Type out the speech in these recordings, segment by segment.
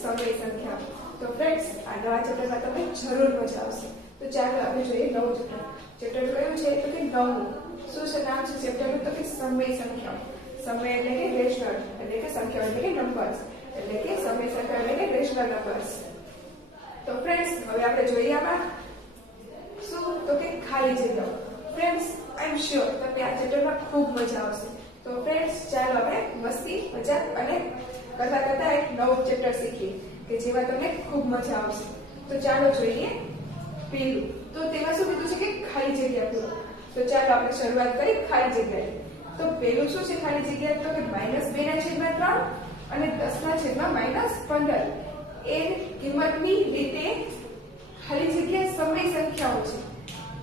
સમય સંખ્યા। તો ફ્રેન્ડ્સ આ નવા ચેપ્ટરમાં તમને જરૂર મજા આવશે। તો ચાલો આપણે જોઈએ નવું ચેપ્ટર। ચેપ્ટર કયું છે તો કે નવમું। શું છે નામ છે ચેપ્ટરનું તો કે સમય સંખ્યા। સમય એટલે કે રેશનલ એટલે કે સંખ્યા એટલે કે નંબર્સ એટલે કે સમય સંખ્યા એટલે કે રેશનલ નંબર્સ। તો ફ્રેન્ડ્સ હવે આપણે જોઈએ આમાં શું તો કે ખાલી જગ્યાઓ। ફ્રેન્ડ્સ આઈ એમ શ્યોર તમને આ ચેપ્ટરમાં ખૂબ મજા આવશે। તો ફ્રેન્ડ્સ ચાલો આપણે મસ્તી મજાક અને કરતા કરતા એક નવું ચેપ્ટર શીખીએ કે જેમાં તમને ખૂબ મજા આવશે। તો ચાલો જોઈએ પહેલું। તો તેમાં શું કીધું છે કે ખાલી જગ્યા પૂરો। તો ચાલો આપણે શરૂઆત કરી ખાલી જગ્યાની। તો પહેલું શું છે ખાલી જગ્યા તો કે -2/3 અને 10/-15 એ કિંમતની રીતે ખાલી જગ્યા સમય સંખ્યાઓ છે।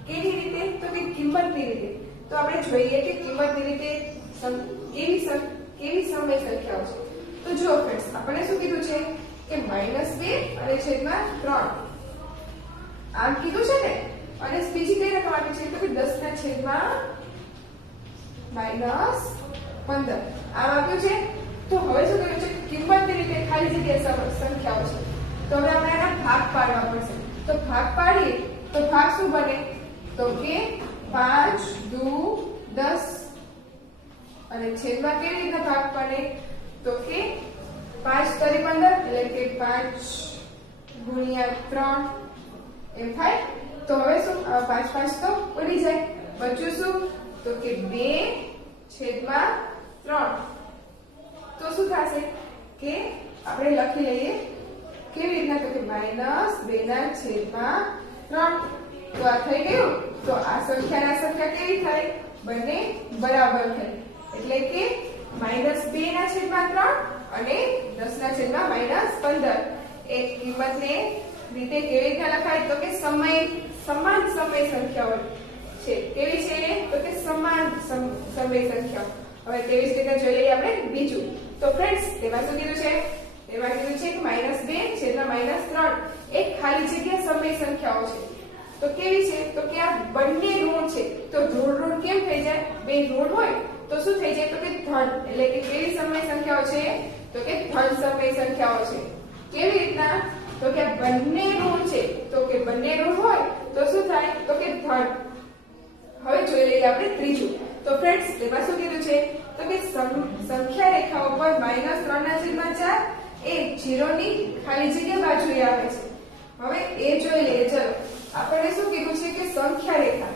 કેવી રીતે તો કે કિંમતની રીતે। તો આપણે જોઈએ કે કિંમતની રીતે કેવી સમય સંખ્યાઓ છે। તો જો ફ્રેન્ડ્સ આપણે શું કીધું છે કે -2/3 આમ કીધું છે ને। અને બીજી કઈ રકમ આપી છે તો કે 10/-15 આમ આપ્યું છે। તો હવે શું કર્યું છે કિંમતની રીતે ખાલી જગ્યા સંખ્યાઓ છે। તો હવે આપણે આના ભાગ પાડવા પડશે। તો ભાગ પાડીએ તો ભાગ શું બને તો કે 5 દુ 10 અને છેદમાં કેવી રીતના ભાગ પડે તો કે 5 તરી 15 એટલે કે 5 ગુણ્યા 3 એમ થાય। તો હવે શું 5 5 તો ઉડી જાય। બચ્યું શું તો કે 2/3। તો શું થશે કે આપણે લખી લઈએ કેવી રીતના તો કે -2/3। તો આ થઈ ગયું। તો આ સંખ્યા કેવી થાય બંને બરાબર થાય। એટલે કે -2/3 અને 10/-15 એ કિંમતને રીતે કેવી રીતના લખાય તો કે સમાન સમય સંખ્યાઓ છે। કેવી છે તો કે સમાન સમય સંખ્યાઓ। હવે તેવી જ રીતે જોઈ લઈએ આપણે બીજું। તો ફ્રેન્ડ્સ તેમાં શું કીધું છે તેમાં કીધું છે કે -2/-3 એ ખાલી જગ્યા સમય સંખ્યાઓ છે। તો કેવી છે તો કે આ બંને ઋણ છે। તો ઋણ કેમ થઈ જાય બે ઋણ હોય તો શું થઈ જાય તો કે ધન એટલે કે કેવી સમય સંખ્યાઓ છે તો કે ધન સમય સંખ્યાઓ છે। કેવી રીતના તો કે બંને ઋણ છે। તો કે બંને ઋણ હોય તો શું થાય તો કે ધન। હવે જોઈ લઈએ આપણે ત્રીજું। તો ફ્રેન્ડ્સ તેમાં શું કીધું છે તો કે સંખ્યા રેખા ઉપર -3/4 એ 0 ની ખાલી જગ્યા બાજુએ આવે છે। હવે એ જોઈ લઈએ। ચલો આપણે શું કીધું છે કે સંખ્યા રેખા।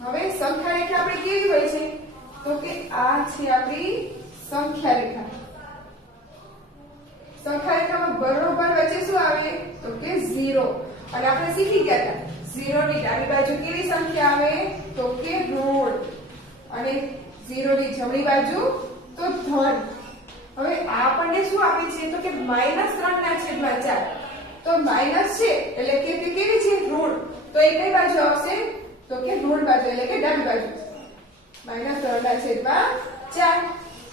હવે સંખ્યા રેખા આપણે કેવી હોય છે તો કે આ છે આપણી સંખ્યા રેખા। સંખ્યા રેખામાં બરોબર વચ્ચે શું આવે તો કે 0। અને આપણે શીખી ગયા હતા 0 ની ડાબી બાજુ કેવી સંખ્યા આવે તો કે ઋણ અને 0 ની જમણી બાજુ તો ધન। હવે આ આપણને શું આપે છે તો કે -3/4। તો માઈનસ છે એટલે કે તે કેવી છે ઋણ। તો એ કઈ બાજુ આવશે તો કે ઋણ બાજુ એટલે કે ડાબી બાજુ -3/4।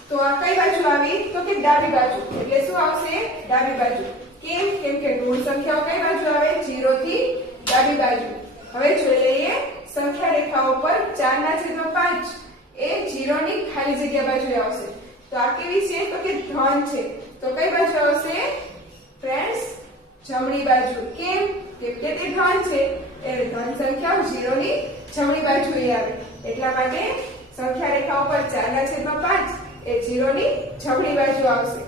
તો આ કઈ બાજુ આવી તો કે ડાબી બાજુ એટલે શું આવશે ડાબી બાજુ। કેમ કે ઋણ સંખ્યાઓ કઈ બાજુ આવે 0 થી ડાબી બાજુ। હવે જોઈ લઈએ સંખ્યા રેખા ઉપર 4/5 એ 0 ની ખાલી જગ્યા બાજુ આવશે। તો આ કેવી છે તો કે ધન છે। તો કઈ બાજુ આવશે ફ્રેન્ડ્સ જમણી બાજુ। કેમ કે તે ધન છે એટલે ધન સંખ્યાઓ 0 ની જમણી બાજુએ આવે। એટલા માટે સંખ્યા રેખા ઉપર 4/5 એ 0 ની જમણી બાજુ આવશે।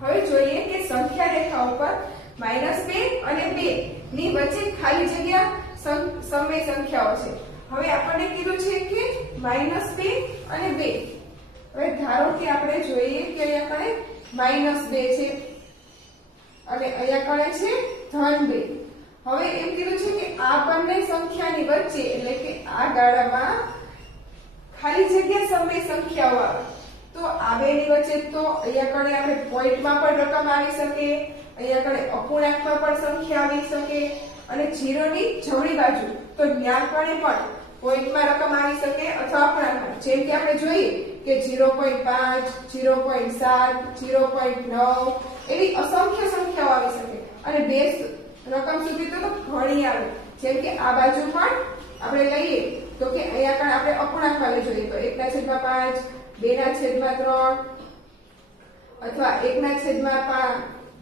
હવે જોઈએ કે સંખ્યા રેખા ઉપર -2 અને 2 ની વચ્ચે ખાલી જગ્યા સમય સંખ્યાઓ છે। હવે આપણને કીધું છે કે -2 અને 2। હવે ધારો કે આપણે જોઈએ કે અહીંયા કણે -2 છે અને અહીંયા કણે છે -2। હવે એમ કીધું છે કે આ બંને સંખ્યાની વચ્ચે એટલે કે આ ગાળામાં ખાલી જગ્યા સમય સંખ્યાઓ આવે। તો આ બેની વચ્ચે તો અહીંયા કણે આપણે પોઈન્ટમાં પણ રકમ આવી શકે, અહીંયા કણે અપૂર્ણાંકમાં પણ સંખ્યા આવી શકે અને 0 ની જમણી બાજુ તો ન્યા કણે પણ પોઈન્ટમાં રકમ આવી શકે અથવા અપૂર્ણાંકમાં। જેમ કે આપણે જોઈએ કે 0.5 0.7 0.9 એવી અસંખ્ય સંખ્યાઓ આવી શકે અને બે રકમ સુધી તો ઘણી આવે। જેમ કે આ બાજુ પણ આપણે લઈએ તો કે અહીંયા કણ આપણે અપૂર્ણાંકમાં લઈ જોઈએ તો 1/5 2/3 અથવા 1/5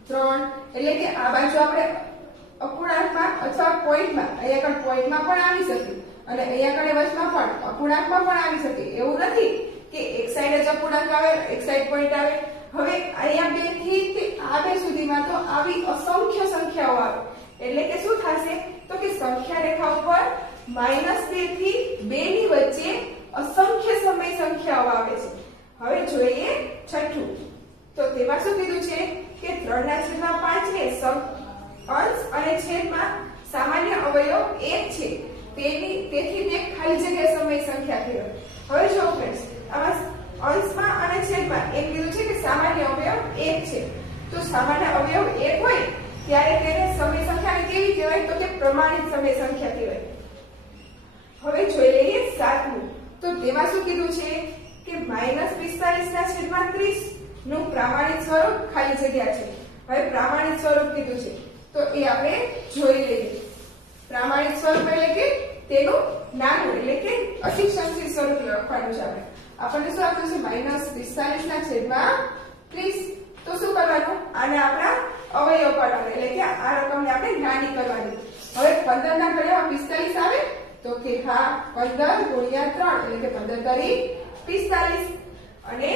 3 એટલે કે આ બાજુ આપણે અપૂર્ણાંકમાં અથવા પોઈન્ટમાં અહીંયા કણ પોઈન્ટમાં પણ આવી શકે અને અહીંયા કણે વચમાં પણ અપૂર્ણાંકમાં પણ આવી શકે એવું નથી કે એક સાઈડ જ અપૂર્ણાંક આવે એક સાઈડ પોઈન્ટ આવે હવે અહીંયા 2 થી તે આ 2 સુધીમાં તો આવી અસંખ્ય સંખ્યાઓ આવે એટલે કે શું થશે તો કે સંખ્યા રેખા ઉપર -2 થી 2 ની વચ્ચે અસંખ્ય સમય સંખ્યાઓ આવે છે હવે જોઈએ છઠ્ઠું તો તેમાં શું કીધું છે કે 3/5 ને અંશ અને છેદમાં સામાન્ય અવયવ 1 છે તેથી તે ખાલી જગ્યા સમય સંખ્યા કહેવાય હવે જો ફ્રેન્ડ્સ આમાં અંશમાં અને છેદમાં એમ કીધું છે કે સામાન્ય અવયવ 1 છે તો સામાન્ય અવયવ 1 હોય ત્યારે તેને સમય સંખ્યાને કેવી કહેવાય તો કે પ્રમાણિત સમય સંખ્યા કહેવાય હવે જોઈ લઈએ 7મું તો તેમાં શું કીધું છે કે -45/30 નું પ્રમાણિત સ્વરૂપ ખાલી જગ્યા છે હવે પ્રમાણિત સ્વરૂપ કીધું છે તો એ આપણે જોઈ લઈએ પ્રમાણિત સ્વરૂપ એટલે કે તેનું નાનું એટલે કે અતિશંસિત સ્વરૂપ લખવાનું છે આપણને શું આપ્યું છે -45/30 તો શું કરવાનું આને આપણા અવયવ પાડવાના એટલે કે આ રકમને આપણે નાની કરવાની હવે 15 ના ઘડિયામાં 45 આવે તો કે હા 15 ગુણ્યા 3 એટલે કે 15 તારી 45 અને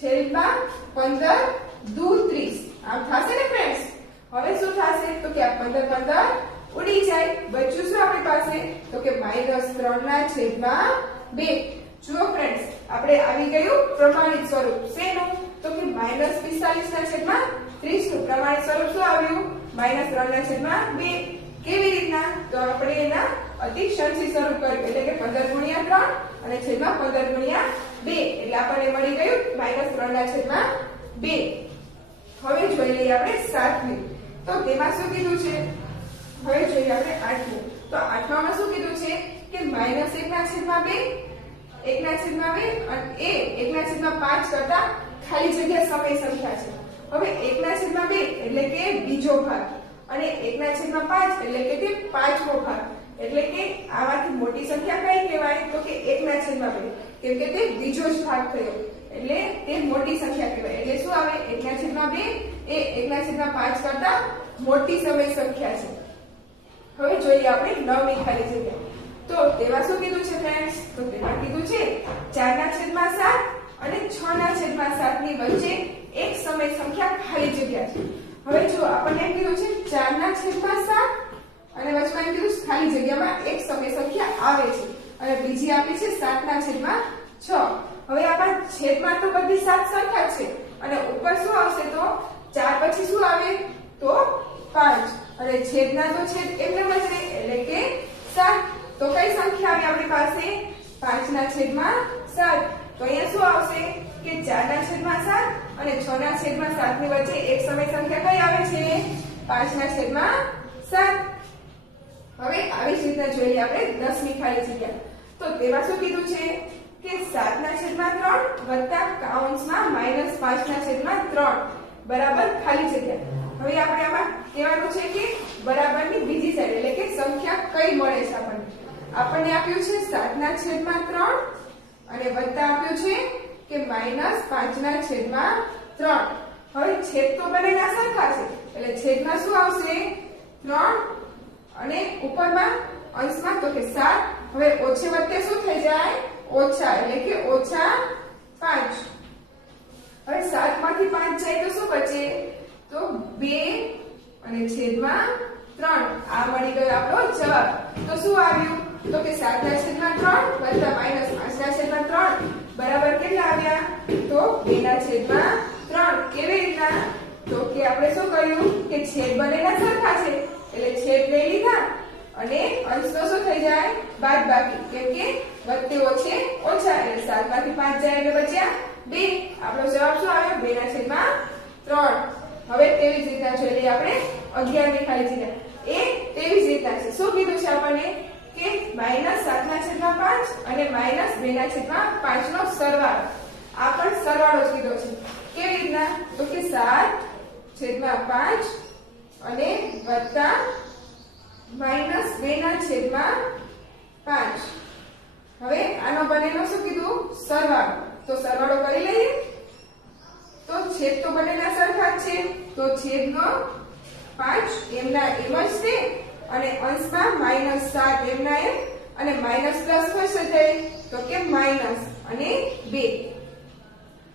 છેદમાં 15 દુ 30 આમ થશે ને ફ્રેન્ડ્સ હવે શું થશે તો કે આ 15 ઉડી જાય બચ્યું શું આપણી પાસે તો કે -3/2 જુઓ ફ્રેન્ડ્સ આપણે આવી ગયું પ્રમાણિત સ્વરૂપ શેનું તો કે -45/30 નું પ્રમાણિત સ્વરૂપ શું આવ્યું -3/2 કેવી રીતના તો આપણે એના અતિશંસિત સ્વરૂપ કર્યું એટલે કે 15 ગુણ્યા 3 અને છેદમાં 15 ગુણ્યા 2 એટલે આપણને મળી ગયું -3/2 હવે જોઈ લઈએ આપણે 7મી તો તેમાં શું કીધું છે હવે જોઈએ આપણે 8મું તો 8માં શું કીધું છે કે -1/2 1/2 અને 1/5 કરતા ખાલી જગ્યા સમય સંખ્યા છે હવે 1/2 એટલે કે બીજો ભાગ અને 1/5 એટલે કે તે પાંચમો ભાગ એટલે કે આમાંથી મોટી સંખ્યા કઈ કહેવાય તો કે 1/2 કેમ કે તે બીજો જ ભાગ થયો એટલે તે મોટી સંખ્યા કહેવાય એટલે શું આવે 1/2 એ 1/5 કરતા મોટી સમય સંખ્યા છે હવે જોઈએ આપણે 9મી ખાલી જગ્યા તો તેમાં શું કીધું છે ફ્રેન્ડ્સ તો તેમાં કીધું છે 4/7 અને 6/7 ની વચ્ચે એક સમય સંખ્યા ખાલી જગ્યા છે હવે જો આપણને એમ કીધું છે 4/7 અને વચમાં એમ કીધું ખાલી જગ્યામાં એક સમય સંખ્યા આવે છે અને બીજી આપી છે 7/6 હવે આપણા છેદમાં તો બધી 7 સરખા છે અને ઉપર શું આવશે તો 4 પછી શું આવે તો 5 અને છેદના તો છેદ એમને જ રહે એટલે કે 7 તો કઈ સંખ્યા આવી આપણી પાસે 5/7 તો અહીંયા શું આવશે કે 4/7 અને 6/7 ની વચ્ચે એક સમય સંખ્યા કઈ આવે છે 5/7 હવે આવી જ રીતના જોઈએ આપણે 10મી ખાલી જગ્યા તો તેમાં શું કીધું છે કે 7/3 વત્તા કૌંસમાં -5/3 બરાબર ખાલી જગ્યા હવે આપણે આમાં કહેવાનું છે કે બરાબરની બીજી સાઈડ એટલે કે સંખ્યા કઈ મળે છે આપણને આપ્યું છે 7/3 અને વત્તા આપ્યું છે કે -5/3 હવે છેદ તો બંનેના સરખા છે એટલે છેદમાં શું આવશે 3 અને ઉપરમાં અંશમાં તો કે 7 હવે ઓછે વત્તે શું થઈ જાય ઓછા એટલે કે -5 હવે 7 માંથી 5 જાય તો શું બચે તો 2 અને છેદમાં 3 આ મળી ગયો આપણો જવાબ તો શું આવ્યું તો કે 7/3 વત્તા -5/3 બરાબર કેટલા આવ્યા તો 2/3 કેવી રીતના તો કે આપણે શું કર્યું કે છેદ બંનેના સરખા છે એટલે છેદ લઈ લીધા અને અંશ તો શું થઈ જાય બાદબાકી કેમ કે વત્તે ઓછે ઓછા એટલે 7 માંથી 5 જાય એટલે બચ્યા 2 આપણો જવાબ શું આવ્યો 2/3 હવે તેવી જ રીતના જોઈ લઈએ આપણે 11મી ખાલી જગ્યા એ તેવી જ રીતના છે શું કીધું છે આપણને કે -7/5 અને -2/5 નો સરવાળો આ પણ સરવાળો જ કીધો છે કેવી રીતના તો કે 7/5 અને વત્તા -2/5 હવે આનો બંનેનો શું કીધું સરવાળો તો સરવાળો કરી લઈએ તો છેદ તો બંનેના સરખા જ છે, તો છેદનો 5 એમના એમ જ છે અને અંશમાં -7 એમના એમ અને માઇનસ પ્લસ થશે થઈ તો કે માઇનસ અને 2.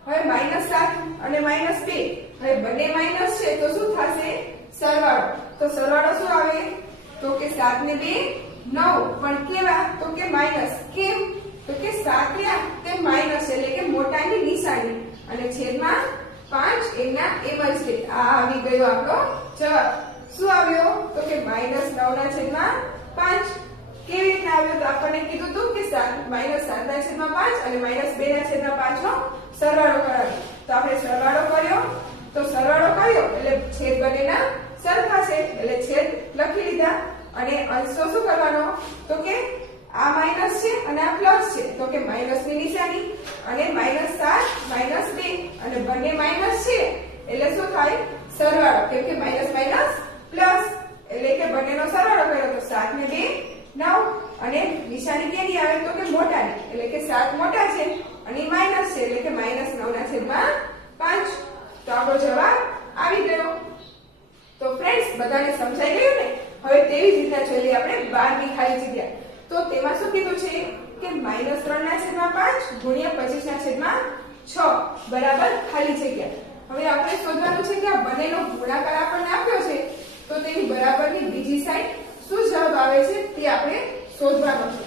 હવે -7 અને -2 હવે બંને માઇનસ છે તો શું થશે સરવાળો. તો સરવાળો શું આવે તો કે 7 ને 2 9 પણ કેવા તો કે માઇનસ. કેમ તો કે 7 યા તે માઇનસ એટલે કે મોટાની નિશાની અને છેદમાં 5 એમના એમ જ છે. આ આવી ગયો આપણો જવાબ. શું આવ્યો તો કે -9/5. કેવી રીતના આવ્યો તો આપણને કીધું હતું કે -7/5 અને -2/5 નો સરવાળો કરાવ્યો. તો આપણે સરવાળો કર્યો તો સરવાળો કર્યો એટલે છેદ બંનેના સરખા છે એટલે છેદ લખી લીધા અને અંશો શું કરવાનો તો કે આ માઈનસ છે અને આ પ્લસ છે તો કે માઈનસ ની નિશાની અને -7 -2 અને બંને માઈનસ છે એટલે શું થાય સરવાળો. કેમ કે માઈનસ માઈનસ પ્લસ એટલે કે બંનેનો સરવાળો કર્યો તો 7 ને 2 9 અને નિશાની કેની આવે તો કે મોટાની એટલે કે 7 મોટા છે અને માઈનસ છે એટલે કે -9/5. તો આપણો જવાબ આવી ગયો. તો ફ્રેન્ડ્સ બધાને સમજાઈ ગયું ને. હવે તેવી જ રીતના જોઈએ આપણે 12 ની ખાલી જગ્યા. તો તેમાં શું કીધું છે કે -3/5 ગુણ્યા 25/6 બરાબર ખાલી જગ્યા. હવે આપણે શોધવાનું છે કે આ બંનેનો ગુણાકાર આપણને આપ્યો છે તો તેની બરાબરની બીજી સાઈડ શું જવાબ આવે છે તે આપણે શોધવાનું છે.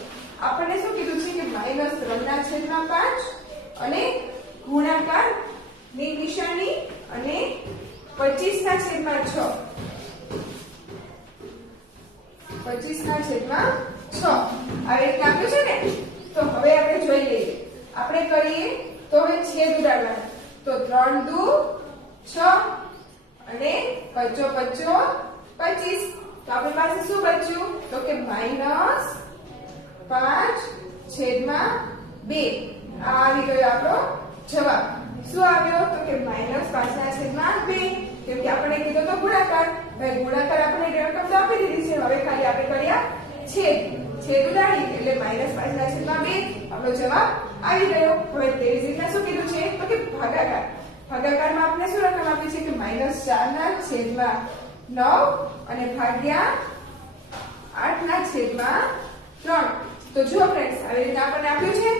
આપણને શું કીધું છે કે -3/5 અને ગુણાકાર ની નિશાની અને 25/6 આવી રીતે આપ્યું છે ને. તો હવે આપણે જોઈ લઈએ. આપણે કરીએ તો હવે છેદ ઉડાડવાના. તો 3 દુ 6 અને 5 5 25. તો આપણી પાસે શું બચ્યું તો કે -5/2. આ આવી ગયો આપણો જવાબ. શું આવ્યો તો કે -5/2. કેમ કે આપણે કીધો તો ગુણાકાર. હવે ગુણાકાર આપણે રકમ તો આપી દીધી છે. હવે ખાલી આપણે કર્યા છેદ ઉડાડી એટલે -5/2 આપણો જવાબ આવી ગયો. હવે તેવી જ રીતના શું કીધું છે તો કે ભાગાકાર. ભાગાકારમાં આપણે શું રકમ આપી છે કે -4/9 અને ભાગ્યા 8/3. તો જો ફ્રેન્ડ્સ આવી રીતે આપણને આપ્યું છે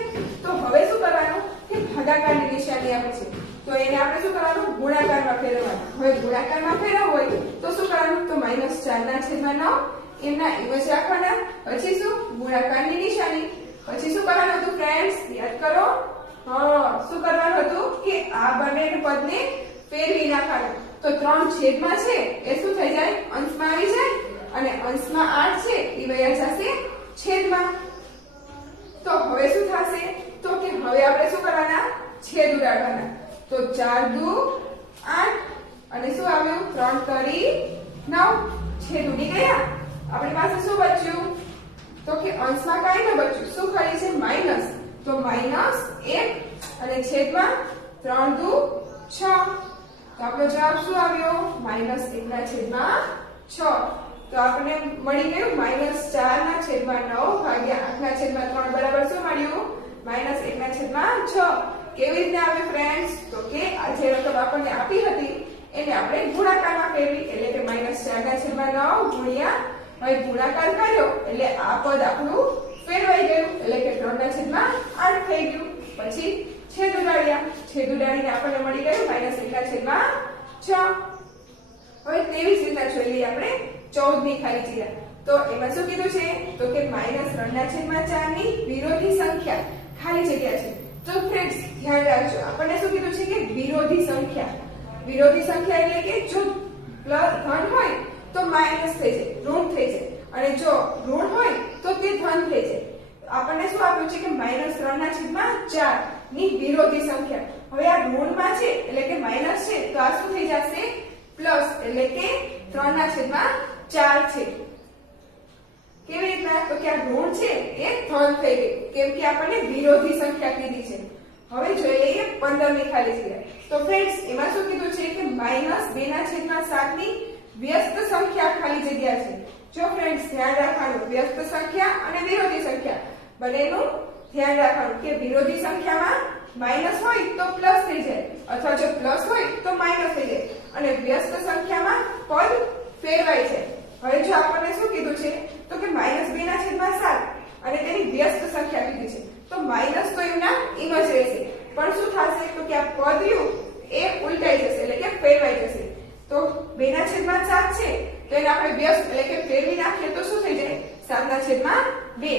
તો હવે શું કરવાનું કે ભાગાકારની નિશાની આપે છે તો એને આપણે શું કરવાનું ગુણાકારમાં ફેરવવાનું. હવે ગુણાકારમાં ફેરવવું હોય તો શું કરવાનું તો -4/9 એમના એમ જ રાખવાના. પછી શું ગુણાકારની નિશાની. પછી શું કરવાનું હતું ફ્રેન્ડ્સ યાદ કરો. શું કરવાનું હતું કે આ બંને પદને ફેરવી નાખવાનું. તો 3 છેદમાં છે એ શું થઈ જાય અંશમાં આવી જાય અને અંશમાં 8 છે એ વયા જશે છેદમાં. તો હવે શું થશે તો કે હવે આપણે શું કરવાના છેદ ઉડાડવાના. તો 4 દુ 8 અને શું આવ્યું 3 તરી 9. છેદ ઉડી ગયા. આપણી પાસે શું બચ્યું તો કે અંશમાં કાંઈ ન બચ્યું. શું ખરી છે માઈનસ. તો -1 અને છેદમાં 3 દુ 6. તો આપણો જવાબ શું આવ્યો -1/6. તો આપણને મળી ગયું -4/9 ભાગ્યા 8/3 બરાબર શું મળ્યું -1/6. કેવી રીતે આવે ફ્રેન્ડ્સ તો કે આ જે રકમ આપણને આપી હતી એને આપણે ગુણાકારમાં ફેરવી એટલે કે -4/9 ગુણ્યા હવે ગુણાકાર કર્યો એટલે આ પદ આપણું ફેરવાઈ ગયું એટલે કે 3/8 થઈ ગયું. પછી છેદ ઉડાડીને આપણને મળી ગયું -1/6. હવે તેવી જ રીતના જોઈ લઈએ આપણે 14 ની ખાલી જગ્યા. તો એમાં શું કીધું છે તો કે -3/4 ની વિરોધી સંખ્યા ખાલી જગ્યા છે. તો ફ્રેન્ડ્સ ધ્યાન રાખજો. આપણને શું કીધું છે કે વિરોધી સંખ્યા એટલે કે જો પ્લસ ધન હોય તો માઈનસ થઈ જાય ઋણ થઈ જાય અને જો ઋણ હોય તો તે ધન થઈ જાય. આપણને શું આપ્યું છે કે -3/4 ની વિરોધી સંખ્યા. હવે આ ઋણમાં છે એટલે કે માઈનસ છે તો આ શું થઈ જશે પ્લસ એટલે કે 3/4 છે. કેવી રીતના તો કે આ ઋણ છે એ ધન થઈ ગઈ કેમ કે આપણને વિરોધી સંખ્યા કીધી છે. હવે જોઈ લઈએ 15 ની ખાલી જગ્યા. તો ફ્રેન્ડ્સ એમાં શું કીધું છે કે -2/7 ની વ્યસ્ત સંખ્યા ખાલી જગ્યા છે. જો ફ્રેન્ડ્સ ધ્યાન રાખવાનું વ્યસ્ત સંખ્યા અને વિરોધી સંખ્યા બંનેનું ધ્યાન રાખવાનું કે વિરોધી સંખ્યામાં માઈનસ હોય તો પ્લસ થઈ જાય અથવા જો પ્લસ હોય તો માઈનસ થઈ જાય અને વ્યસ્ત સંખ્યામાં પદ ફેરવાય છે. હવે જો આપણને શું કીધું છે તો કે -2/7 અને તેની વ્યસ્ત સંખ્યા કીધી છે તો માઈનસ તો એમના એમ જ રહેશે પણ શું થશે તો કે આ પદ રહ્યું એ ઉલટાઈ જશે એટલે કે ફેરવાઈ જશે. તો 2/7 છે તો એને આપણે વ્યસ્ત એટલે કે ફેરવી નાખીએ તો શું થઈ જાય 7/2.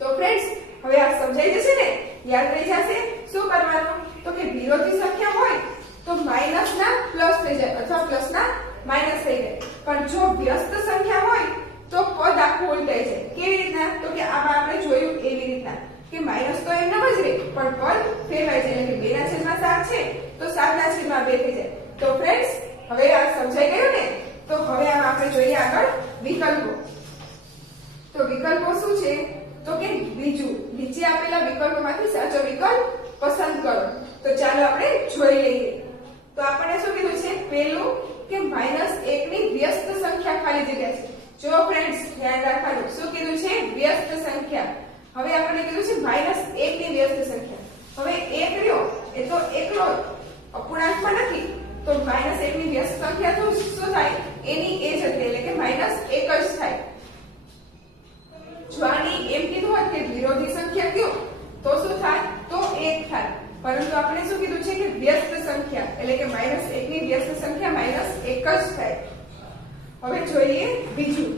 તો ફ્રેન્ડ્સ હવે આ સમજાઈ જશે ને, યાદ રહી જશે. શું કરવાનું તો કે વિરોધી સંખ્યા હોય તો માઈનસ ના પ્લસ થઈ જાય અથવા પ્લસ ના માઈનસ થઈ જાય પણ જો વ્યસ્ત સંખ્યા હોય તો પદ આખું ઉલટાઈ જાય. કેવી રીતના તો કે આમાં આપણે જોયું એવી રીતના કે માઈનસ તો એમ જ રહે પણ પદ ફેરવાઈ જાય એટલે કે 2/7 છે તો 7/2 થઈ જાય. તો ફ્રેન્ડ્સ હવે આ સમજાઈ ગયું ને. તો હવે આમાં આપણે જોઈએ આગળ વિકલ્પો. તો વિકલ્પો શું છે તો કે બીજું નીચે આપેલા વિકલ્પોમાંથી સાચો વિકલ્પ પસંદ કરો. તો ચાલો આપણે જોઈ લઈએ. તો આપણને શું કીધું છે પહેલું કે -1 ની વ્યસ્ત સંખ્યા ખાલી જગ્યા છે. જો ફ્રેન્ડ્સ ધ્યાન રાખવાનું શું કીધું છે વ્યસ્ત સંખ્યા. હવે આપણને કીધું છે -1 ની વ્યસ્ત સંખ્યા. હવે 1 રહ્યો એ તો એકલો અપૂર્ણાંકમાં નથી તો -1 ની વ્યસ્ત સંખ્યા તો શું થાય એની એ જ હતી એટલે કે -1 જ થાય. જો આની એમ કીધું હોત કે વિરોધી સંખ્યા કયો તો શું થાય તો 1 થાય પરંતુ આપણે શું કીધું છે કે વ્યસ્ત સંખ્યા એટલે કે -1 ની વ્યસ્ત સંખ્યા -1 જ થાય. હવે જોઈએ બીજું.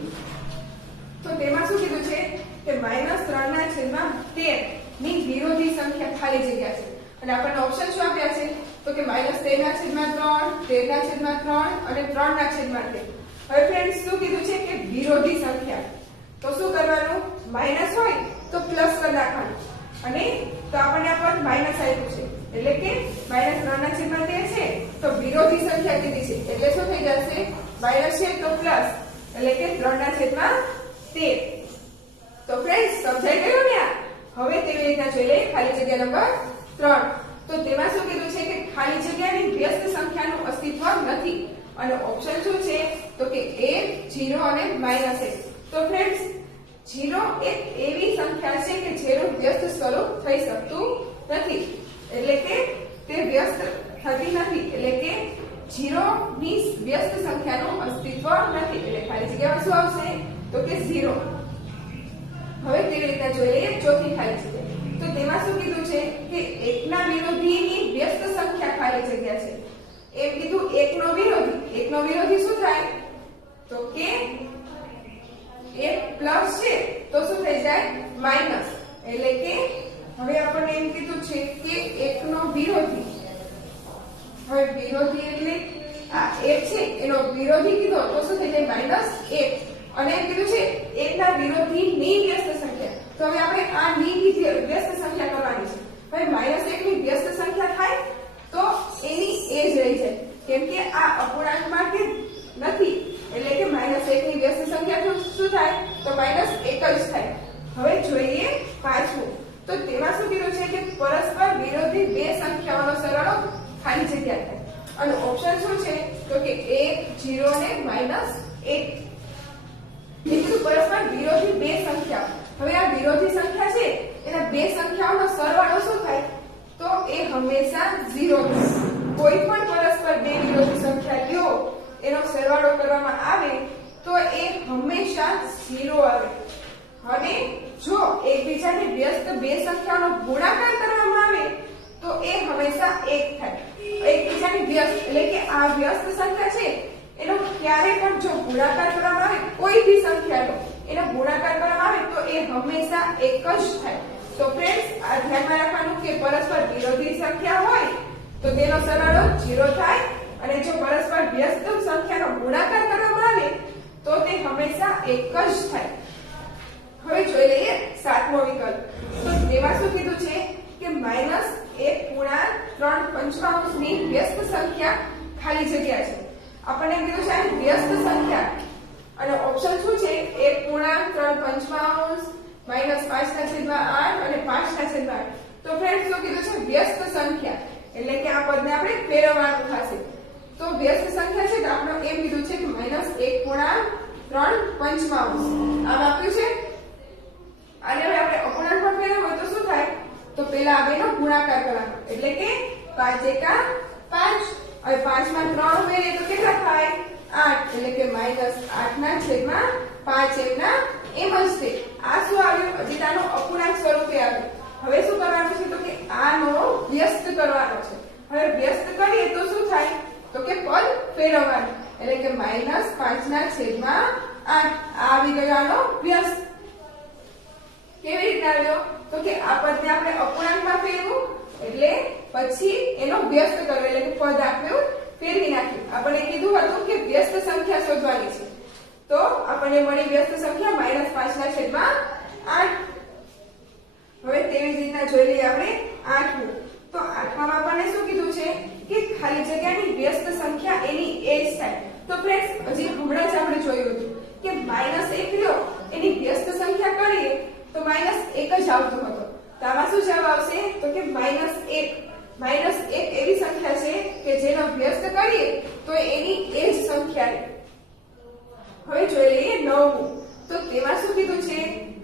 તો તેમાં શું કીધું છે કે -3/13 ની વિરોધી સંખ્યા ખાલી જગ્યા છે અને આપણને ઓપ્શન શું આપ્યા છે તો કે -13/3 13/3 અને 3/13. હવે ફ્રેન્ડ્સ શું કીધું છે કે વિરોધી સંખ્યા. તો શું કરવાનું માઈનસ હોય તો પ્લસ કરી નાખવાનું અને તો આપણને આ પદ માઈનસ આપ્યું છે એટલે કે -3/13 છે તો વિરોધી સંખ્યા કીધી છે એટલે શું થઈ જશે માઈનસ છે તો પ્લસ એટલે કે 3/13. તો ફ્રેન્ડ્સ સમજાઈ ગયું ને આ. હવે તેવી રીતના જોઈ લઈએ ખાલી જગ્યા નંબર 3. તો તેમાં શું કીધું છે કે ખાલી જગ્યાની વ્યસ્ત સંખ્યાનું અસ્તિત્વ નથી અને ઓપ્શન શું છે તો કે 1 0 અને -1. તો ફ્રેન્ડ્સ 0 એક એવી સંખ્યા છે કે જેનું વ્યસ્ત સ્વરૂપ થઈ શકતું નથી એટલે કે તે વ્યસ્ત થતી નથી એટલે કે 0 ની વ્યસ્ત સંખ્યાનું અસ્તિત્વ નથી એટલે ખાલી જગ્યામાં શું આવશે તો કે 0. હવે તેવી રીતના જોઈ લઈએ ચોથી ખાલી જગ્યા. તો તેમાં શું કીધું છે કે 1 ના વિરોધીની વ્યસ્ત સંખ્યા ખાલી જગ્યા છે. એમ કીધું 1 નો વિરોધી શું થાય તો કે 1 પ્લસ છે તો શું થઈ જાય માઈનસ એટલે કે હવે આપણને એમ કીધું છે કે 1 નો વિરોધી. હવે વિરોધી એટલે આ 1 છે એનો વિરોધી કીધો તો શું થઈ જાય -1 અને એમ કીધું છે 1 ના વિરોધી ની વ્યસ્ત સંખ્યા. તો હવે આપણે આ ની વ્યસ્ત સંખ્યા કરવાની છે. હવે -1 ની વ્યસ્ત સંખ્યા થાય તો એની એ જ રહી જાય કેમ કે આ અપૂર્ણાંકમાં કે નથી એટલે કે -1 ની વ્યસ્ત સંખ્યા શું થાય તો -1 જ થાય. હવે જોઈએ પાંચમું. તો તેમાં શું કીધું છે કે પરસ્પર વિરોધી બે સંખ્યાઓનો સરવાળો ખાલી જગ્યા થાય અને ઓપ્શન શું છે તો કે 1 0 અને -1. બીજું પરસ્પર વિરોધી બે સંખ્યાઓ. હવે આ વિરોધી સંખ્યા છે એના બે સંખ્યાઓનો સરવાળો શું થાય તો એ હંમેશા 0 થાય. કોઈ પણ પરસ્પર બે વિરોધી સંખ્યા લ્યો એનો સરવાળો કરવામાં આવે તો એ હંમેશા 0 આવે અને જો એકબીજાને વ્યસ્ત બે સંખ્યાઓનો ગુણાકાર કરવામાં આવે તો એ હંમેશા 1 થાય. એકબીજાની વ્યસ્ત એટલે કે આ વ્યસ્ત સંખ્યા છે એનો ક્યારે પણ જો ગુણાકાર કરવામાં આવે કોઈ બી સંખ્યાનો એનો ગુણાકાર કરવામાં આવે તો એ હંમેશા 1 જ થાય. તો ફ્રેન્ડ્સ આ ધ્યાનમાં રાખવાનું કે પરસ્પર વિરોધી સંખ્યા હોય તો તેનો સરવાળો 0 થાય અને જો પરસ્પર વ્યસ્ત સંખ્યાનો ગુણાકાર કરવામાં આવે તો તે હંમેશા 1 જ થાય. હવે જોઈ લઈએ સાતમો વિકલ્પ. તો તેમાં શું કીધું છે કે -1/3/5 ની વ્યસ્ત સંખ્યા ખાલી જગ્યા છે. આપણને એમ કીધું છે વ્યસ્ત સંખ્યા અને ઓપ્શન શું છે 1/3/5 -5/8 અને 5/8. તો ફ્રેન્ડ્સ શું કીધું છે વ્યસ્ત સંખ્યા એટલે કે આ પદને આપણે ફેરવવાનું થશે. તો વ્યસ્ત સંખ્યા છે તો આપણે એમ કીધું છે કે -1/3/5 આમ આપ્યું છે અને હવે આપણે અપૂર્ણાંકમાં ફેરવવું હોય તો શું થાય તો પેલા આ બેનો ગુણાકાર કરવાનો એટલે કે 5 એકા 5. હવે 5 માં 3 ઉમેરીએ તો કેટલા થાય 8 એટલે કે -8 ના છેદમાં 5 એમના એમ જ છે. આ શું આવ્યું હજી આનો અપૂર્ણાંક સ્વરૂપે આવ્યું. હવે શું કરવાનું છે તો કે આનો વ્યસ્ત કરવાનો છે. હવે વ્યસ્ત કરીએ તો શું થાય તો કે પદ ફેરવવાનું એટલે કે -5 ના છેદમાં 8 આવી ગયો આનો વ્યસ્ત. કેવી રીતે આવ્યો તો કે આ પદને આપણે અપૂર્ણાંકમાં ફેરવું એટલે પછી એનો વ્યસ્ત કરવો એટલે કે પદ આપ્યું ફેરવી નાખ્યું. આપણે કીધું હતું કે વ્યસ્ત સંખ્યા શોધવાની છે તો આપણને મળી વ્યસ્ત સંખ્યા -5 ના છેદમાં 8. હવે તેવી જ રીતના જોઈ લઈએ આપણે 8મું. તો 8માં આપણને શું કીધું છે કે ખાલી જગ્યાની વ્યસ્ત સંખ્યા એની એ જ થાય. તો ફ્રેન્ડ્સ હજી હમણાં જ આપણે જોયું હતું કે -1 લ્યો એની વ્યસ્ત સંખ્યા કરીએ તો -1 જ આવતો હતો. તો આમાં શું જવાબ આવશે તો કે -1. -1 એવી સંખ્યા છે કે જેનો વ્યસ્ત કરીએ તો એની એ જ સંખ્યા રહે. હવે જોઈ લઈએ 9મું. તો તેમાં શું કીધું છે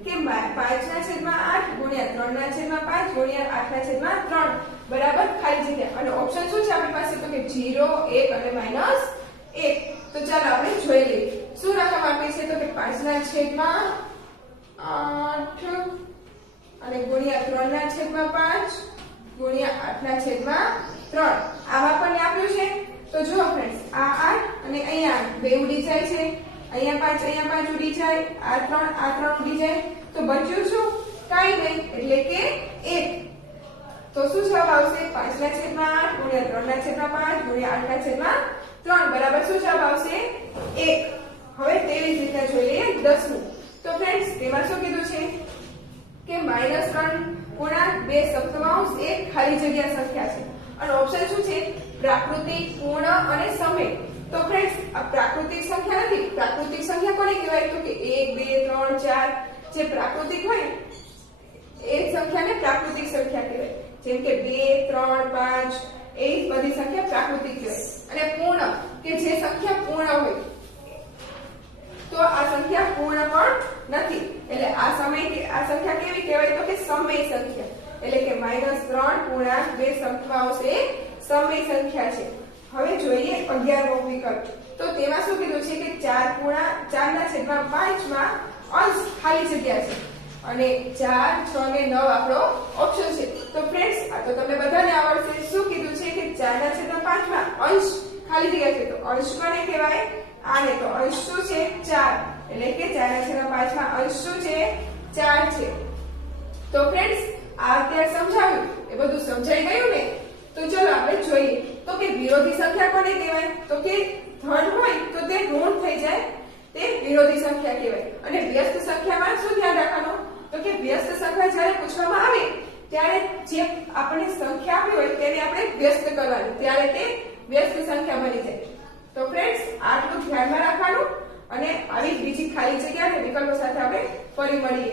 કે 5 ના છેદમાં 8 ગુણ્યા 3 ના છેદમાં 5 ગુણ્યા 8 ના છેદમાં 3 બરાબર ખાલી જગ્યા. અને ઓપ્શન શું છે આપણી પાસે તો કે 0 1 અને -1. તો ચાલો આપણે જોઈ લઈએ શું રકમ આપી છે તો કે 5 ના છેદમાં 8 અને ગુણ્યા 3 ના છેદમાં 5 ગુણ્યા 8 ના છેદમાં 3. આમાં પણ આપ્યું છે. તો જુઓ ફ્રેન્ડ્સ આ 8 અને અહીંયા 8 બે ઉડી જાય છે. અહીંયા 5 ઉડી જાય. આ 3 ઉડી જાય. તો બચ્યું શું કાઈ નહીં એટલે કે 1. તો શું જવાબ આવશે 5 ના છેદમાં 8 ગુણ્યા 3 ના છેદમાં 5 ગુણ્યા 8 ના છેદમાં 3 બરાબર શું જવાબ આવશે 1. હવે તેવી જ રીતે જોઈ લઈએ 10મું. તો ફ્રેન્ડ્સ તેમાં શું કીધું છે કે -3 ગુણ્યા 2 સપ્તમાંશ એક ખાલી જગ્યા સંખ્યા છે. અને ઓપ્શન શું છે પ્રાકૃતિક પૂર્ણ અને સમય. તો ફ્રેન્ડ્સ આ પ્રાકૃતિક સંખ્યા નથી. પ્રાકૃતિક સંખ્યા કોને કહેવાય તો કે 1 2 3 4 જે પ્રાકૃતિક હોય એ સંખ્યાને પ્રાકૃતિક સંખ્યા કહેવાય. જેમ કે 2 3 5 એ બધી સંખ્યા પ્રાકૃતિક કહેવાય. અને પૂર્ણ કે જે સંખ્યા પૂર્ણ હોય તો આ સંખ્યા પૂર્ણ પણ નથી. એટલે આ સંખ્યા કેવી કહેવાય તો કે સમય સંખ્યા. એટલે કે -3 ગુણ્યા 2 સપ્તમાંશ એ સમય સંખ્યા છે. હવે જોઈએ 11મો વિકલ્પ. તો તેમાં શું કીધું છે કે 4 ગુણ્યા 4 ના છેદમાં 5 માં અંશ ખાલી જગ્યા છે. અને 4 6 ને 9 આપણો ઓપ્શન છે. તો ફ્રેન્ડ્સ આ તો તમને બધાને આવડશે. શું કીધું છે કે 4 ના છેદમાં 5 માં અંશ ખાલી જગ્યા છે. તો અંશ કોને કહેવાય આને. તો અંશ શું છે 4 એટલે કે 4 ના છેદમાં 5 માં અંશ શું છે 4 છે. તો ફ્રેન્ડ્સ આ અત્યારે સમજાવ્યું એ બધું સમજાઈ ગયું ને. તો ચલો આપણે જોઈએ તો કે વિરોધી સંખ્યા કોને કહેવાય તો કે ધન હોય તો તે ઋણ થઈ જાય તે વિરોધી સંખ્યા કહેવાય. અને વ્યસ્ત સંખ્યામાં શું ધ્યાન રાખવાનું તો કે વ્યસ્ત સંખ્યા જ્યારે પૂછવામાં આવે ત્યારે જે આપણે સંખ્યા આપી હોય તેને આપણે વ્યસ્ત કરવાની ત્યારે તે વ્યસ્ત સંખ્યા બની જાય. તો ફ્રેન્ડ્સ આટલું ધ્યાનમાં રાખવાનું. અને આવી બીજી ખાલી જગ્યા અને વિકલ્પો સાથે આપણે ફરી મળીએ.